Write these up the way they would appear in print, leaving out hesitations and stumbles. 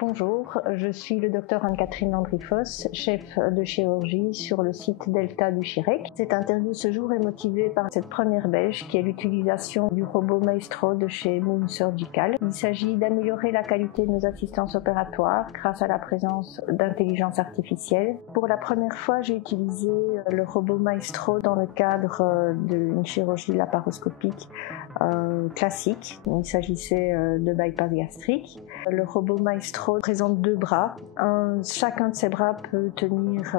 Bonjour, je suis le docteur Anne-Catherine Landry-Foss, chef de chirurgie sur le site Delta du Chirec. Cette interview ce jour est motivée par cette première belge qui est l'utilisation du robot Maestro de chez Moon Surgical. Il s'agit d'améliorer la qualité de nos assistances opératoires grâce à la présence d'intelligence artificielle. Pour la première fois, j'ai utilisé le robot Maestro dans le cadre d'une chirurgie laparoscopique classique. Il s'agissait de bypass gastrique. Le robot Maestro présente deux bras. Chacun de ces bras peut tenir,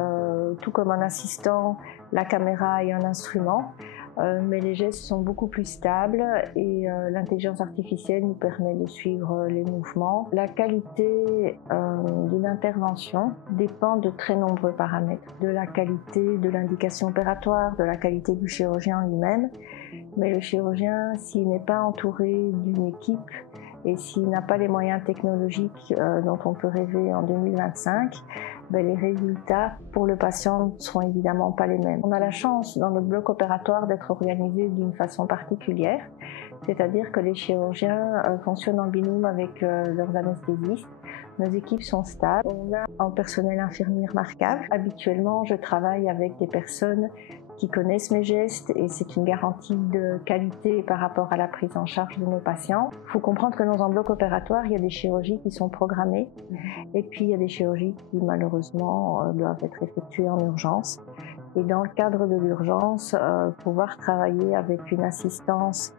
tout comme un assistant, la caméra et un instrument, mais les gestes sont beaucoup plus stables et l'intelligence artificielle nous permet de suivre les mouvements. La qualité d'une intervention dépend de très nombreux paramètres, de la qualité de l'indication opératoire, de la qualité du chirurgien lui-même, mais le chirurgien, s'il n'est pas entouré d'une équipe, et s'il n'a pas les moyens technologiques dont on peut rêver en 2025, les résultats pour le patient ne seront évidemment pas les mêmes. On a la chance dans notre bloc opératoire d'être organisé d'une façon particulière, c'est-à-dire que les chirurgiens fonctionnent en binôme avec leurs anesthésistes. Nos équipes sont stables. On a un personnel infirmier remarquable. Habituellement, je travaille avec des personnes qui connaissent mes gestes et c'est une garantie de qualité par rapport à la prise en charge de nos patients. Il faut comprendre que dans un bloc opératoire, il y a des chirurgies qui sont programmées et puis il y a des chirurgies qui malheureusement doivent être effectuées en urgence. Et dans le cadre de l'urgence, pouvoir travailler avec une assistance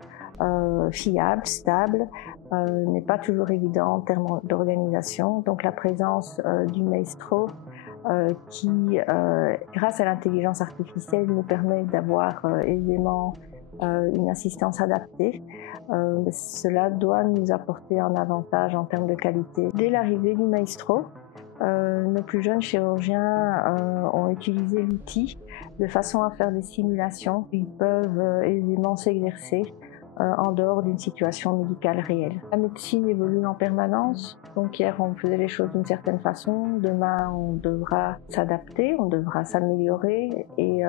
fiable, stable, n'est pas toujours évident en termes d'organisation. Donc la présence du Maestro qui, grâce à l'intelligence artificielle, nous permet d'avoir aisément une assistance adaptée. Cela doit nous apporter un avantage en termes de qualité. Dès l'arrivée du Maestro, nos plus jeunes chirurgiens ont utilisé l'outil de façon à faire des simulations. Ils peuvent aisément s'exercer en dehors d'une situation médicale réelle. La médecine évolue en permanence, donc hier on faisait les choses d'une certaine façon, demain on devra s'adapter, on devra s'améliorer et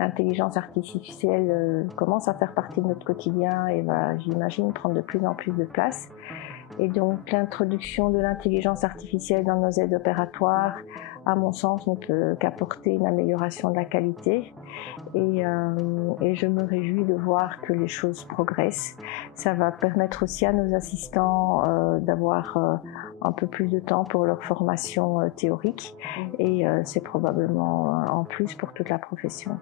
l'intelligence artificielle commence à faire partie de notre quotidien et va, j'imagine, prendre de plus en plus de place. Et donc l'introduction de l'intelligence artificielle dans nos aides opératoires, à mon sens, ne peut qu'apporter une amélioration de la qualité. Et je me réjouis de voir que les choses progressent. Ça va permettre aussi à nos assistants d'avoir un peu plus de temps pour leur formation théorique. Et c'est probablement en plus pour toute la profession.